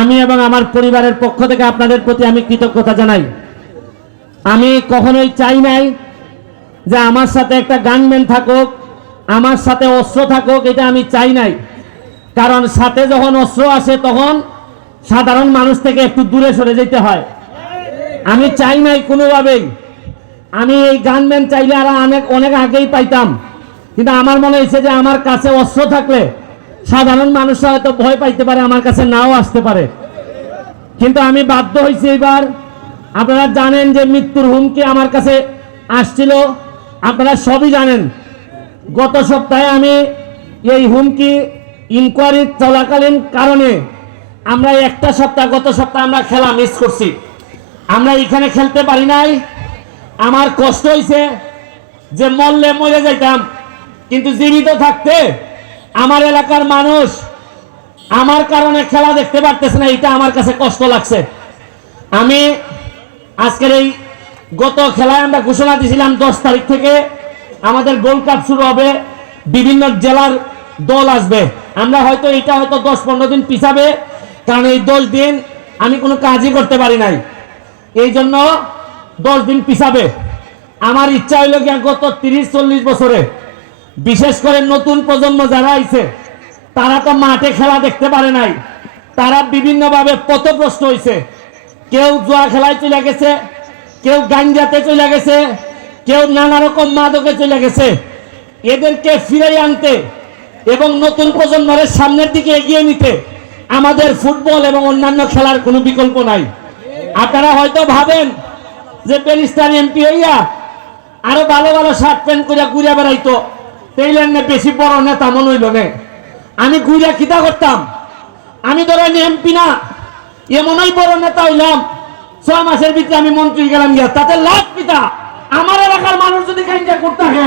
আমি এবং আমার পরিবারের পক্ষ থেকে আপনাদের প্রতি আমি কৃতজ্ঞতা জানাই। আমি কখনোই চাই নাই যে আমার সাথে একটা গানম্যান থাকুক, আমার সাথে অস্ত্র থাকুক, এটা আমি চাই নাই। কারণ সাথে যখন অস্ত্র আসে তখন সাধারণ মানুষ থেকে একটু দূরে সরে যেতে হয়। আমি চাই নাই কোনোভাবেই। আমি এই গানম্যান চাইলে আর অনেক আগেই পাইতাম, কিন্তু আমার মনে হয়েছে যে আমার কাছে অস্ত্র থাকলে সাধারণ মানুষ হয়তো ভয় পাইতে পারে, আমার কাছে নাও আসতে পারে। কিন্তু আমি বাধ্য হয়েছি এবার। আপনারা জানেন যে মৃত্যুর হুমকি আমার কাছে আসছিল, আপনারা সবই জানেন। গত সপ্তাহে আমি এই হুমকি ইনকোয়ারি চলাকালীন কারণে আমরা গত সপ্তাহে আমরা খেলা মিস করছি, আমরা এখানে খেলতে পারি নাই। আমার কষ্ট হয়েছে যে মরলে মরে যাইতাম, কিন্তু জীবিত থাকতে আমার এলাকার মানুষ আমার কারণে খেলা দেখতে পারতেছে না, এটা আমার কাছে কষ্ট লাগছে। আমি আজকের এই গত খেলায় আমরা ঘোষণা দিয়েছিলাম 10 তারিখ থেকে আমাদের গোল্ড কাপ শুরু হবে, বিভিন্ন জেলার দল আসবে। আমরা হয়তো 10-15 দিন পিছাবে, কারণ এই 10 দিন আমি কোনো কাজই করতে পারি নাই, এই জন্য 10 দিন পিছাবে। আমার ইচ্ছা হইল কি গত 30-40 বছরে বিশেষ করে নতুন প্রজন্ম যারা আইছে তারা তো মাঠে খেলা দেখতে পারে নাই, তারা বিভিন্নভাবে পথভ্রষ্ট হয়েছে। কেউ জুয়া খেলায় চলে গেছে, কেউ গাঞ্জাতে চলে গেছে, কেউ নানা রকম মাদকে চলে গেছে। এদেরকে ফিরিয়ে আনতে এবং নতুন প্রজন্মের সামনের দিকে এগিয়ে নিতে আমাদের ফুটবল এবং অন্যান্য খেলার কোনো বিকল্প নাই। আপনারা হয়তো ভাবেন যে ব্যারিস্টার এমপি হইয়া আরো ভালো ভালো শার্ট প্যান্ট করে ঘুরে বেড়াইতো, তাইলেন না বেশি বড় নেতা মনে হইল না। আমি ঘুরে খিতা করতাম, আমি ধরেন এমপি না, এমনই বড় নেতা হইলাম, 6 মাসের ভিতরে আমি মন্ত্রী গেলাম গিয়া, তাতে লাভ পিতা। আমার এলাকার মানুষ যদি কাইন্ডা করতে থাকে